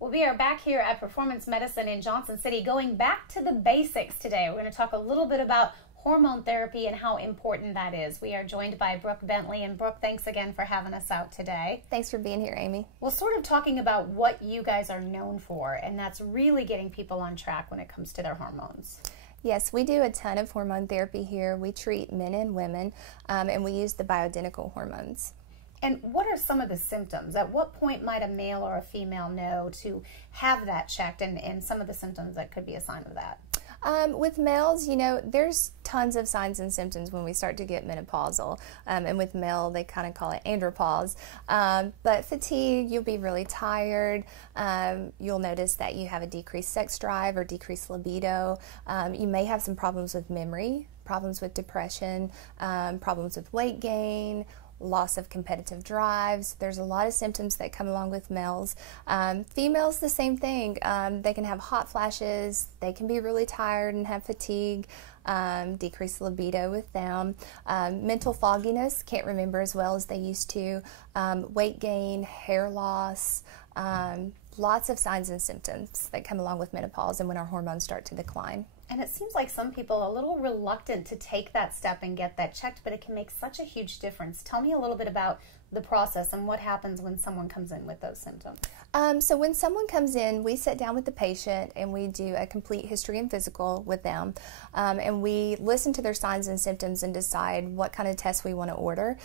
Well, we are back here at Performance Medicine in Johnson City, going back to the basics today. We're going to talk a little bit about hormone therapy and how important that is. We are joined by Brooke Bentley. And Brooke, thanks again for having us out today. Thanks for being here, Amy. Well, sort of talking about what you guys are known for, and that's really getting people on track when it comes to their hormones. Yes, we do a ton of hormone therapy here. We treat men and women, and we use the bioidentical hormones. And what are some of the symptoms? At what point might a male or a female know to have that checked, and some of the symptoms that could be a sign of that? With males, you know, there's tons of signs and symptoms when we start to get menopausal. And with male, they kind of call it andropause. But fatigue, you'll be really tired. You'll notice that you have a decreased sex drive or decreased libido. You may have some problems with memory, problems with depression, problems with weight gain, loss of competitive drives. There's a lot of symptoms that come along with males. Females, the same thing. They can have hot flashes, they can be really tired and have fatigue, decreased libido with them, mental fogginess, can't remember as well as they used to, weight gain, hair loss, lots of signs and symptoms that come along with menopause and when our hormones start to decline. And it seems like some people are a little reluctant to take that step and get that checked, but it can make such a huge difference. Tell me a little bit about the process and what happens when someone comes in with those symptoms. So when someone comes in, we sit down with the patient and we do a complete history and physical with them, and we listen to their signs and symptoms and decide what kind of tests we want to order.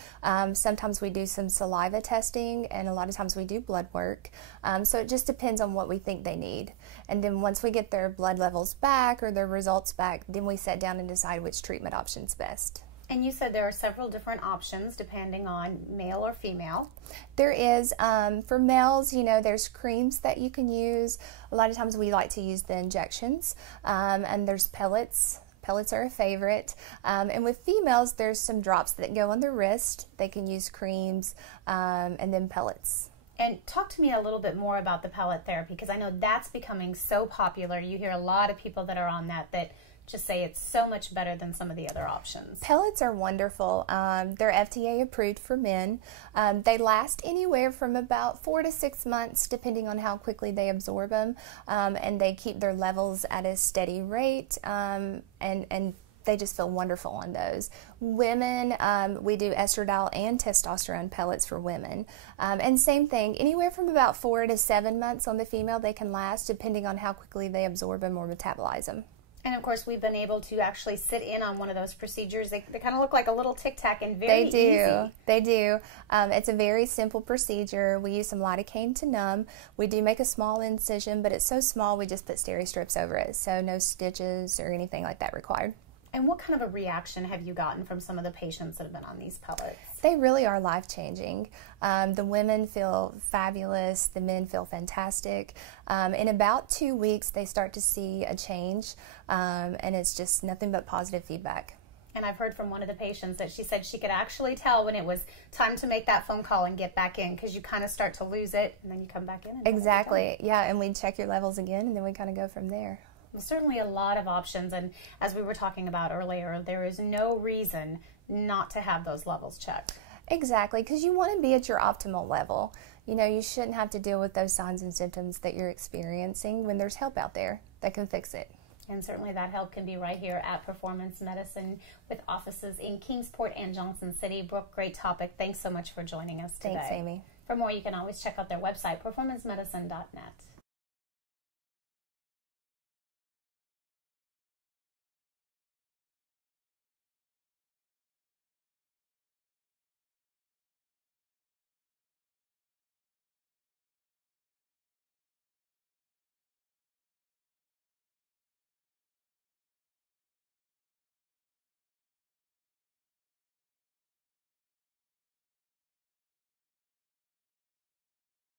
Sometimes we do some saliva testing, and a lot of times we do blood work. So it just depends on what we think they need. And then once we get their blood levels back or their results back, then we sit down and decide which treatment option's best. And you said there are several different options depending on male or female. There is. For males, you know, there's creams that you can use. A lot of times we like to use the injections, and there's pellets. Pellets are a favorite. And with females, there's some drops that go on their wrist. They can use creams, and then pellets. And talk to me a little bit more about the pellet therapy, because I know that's becoming so popular. You hear a lot of people that are on that just say it's so much better than some of the other options. Pellets are wonderful. They're FDA approved for men. They last anywhere from about 4 to 6 months depending on how quickly they absorb them, and they keep their levels at a steady rate, and they just feel wonderful on those. Women, we do estradiol and testosterone pellets for women. And same thing, anywhere from about 4 to 7 months on the female they can last depending on how quickly they absorb them or metabolize them. And of course, we've been able to actually sit in on one of those procedures. They kind of look like a little tic-tac and very easy. They do. It's a very simple procedure. We use some lidocaine to numb. We do make a small incision, but it's so small we just put steri strips over it, so no stitches or anything like that required. And what kind of a reaction have you gotten from some of the patients that have been on these pellets? They really are life-changing. The women feel fabulous. The men feel fantastic. In about 2 weeks, they start to see a change, and it's just nothing but positive feedback. And I've heard from one of the patients that she said she could actually tell when it was time to make that phone call and get back in, because you kind of start to lose it, and then you come back in. And exactly. Yeah, and we check your levels again, and then we kind of go from there. Well, certainly a lot of options, and as we were talking about earlier, there is no reason not to have those levels checked. Exactly, because you want to be at your optimal level. You know, you shouldn't have to deal with those signs and symptoms that you're experiencing when there's help out there that can fix it. And certainly that help can be right here at Performance Medicine with offices in Kingsport and Johnson City. Brooke, great topic. Thanks so much for joining us today. Thanks, Amy. For more, you can always check out their website, performancemedicine.net.